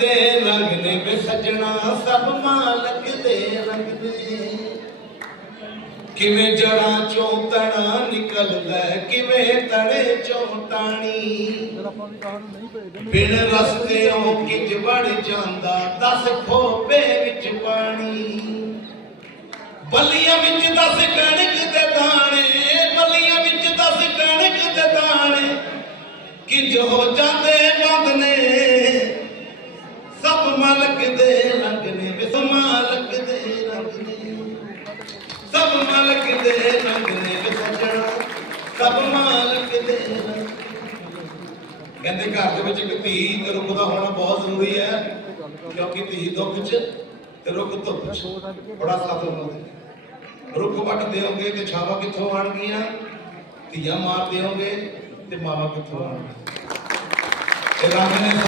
ਦੇ ਰੰਗ ਨੇ ਵੇ ਸਜਣਾ ਸਭ ਮਾਲਕ ਦੇ ਰੰਗ ਨੇ। ਕਿਵੇਂ ਜੜਾਂ ਚੋਂ ਤਣਾ ਨਿਕਲਦਾ ਹੈ, ਕਿਵੇਂ ਤਣੇ ਚੋਂ ਟਾਣੀ। ਬਿਨ ਰਸਤਿਓਂ ਕਿਜ ਵੜ ਜਾਂਦਾ ਦਸ ਖੋਪੇ ਵਿੱਚ ਪਾਣੀ। ਬੱਲੀਆਂ ਵਿੱਚ ਦਸ ਕਣਕ ਦੇ ਦਾਣੇ ਬੱਲੀਆਂ ਵਿੱਚ ਦਸ ਕਣਕ ਦੇ ਦਾਣੇ। ਕਿੰਜ ਹੋ ਜਾਂਦੇ ਬੰਦ ਨੇ ਮਾਲਕ ਦੇ ਰੰਗ ਨੇ ਵੇ ਸਭ ਮਾਲਕ ਦੇ ਰੰਗ ਨੇ। ਸਭ ਮਾਲਕ ਦੇ ਰੰਗ ਨੇ ਵੇ ਸੱਜਣਾ ਸਭ ਮਾਲਕ ਦੇ ਰੰਗ ਕਹਿੰਦੇ ਘਰ ਦੇ ਵਿੱਚ ਇੱਕ ਧੀ ਤੇ ਰੁੱਖ ਦਾ ਹੋਣਾ ਬਹੁਤ ਜ਼ਰੂਰੀ ਹੈ, ਕਿਉਂਕਿ ਧੀ ਦੁੱਖ 'ਚ ਤੇ ਰੁੱਖ ਧੁੱਪ 'ਚ। ਬੜਾ ਸਾਥ ਹੁੰਦਾ ਰੁੱਖ ਵੱਟ ਦਿਓਗੇ ਤੇ ਛਾਵਾਂ ਕਿੱਥੋਂ ਆਣਗੀਆਂ ਧੀਆਂ ਮਾਰ ਦਿਓਗੇ ਤੇ ਮਾਵਾ ਕਿੱਥੋਂ ਆਣਗੀਆਂ ਇਹ ਰੰਗ ਨੇ।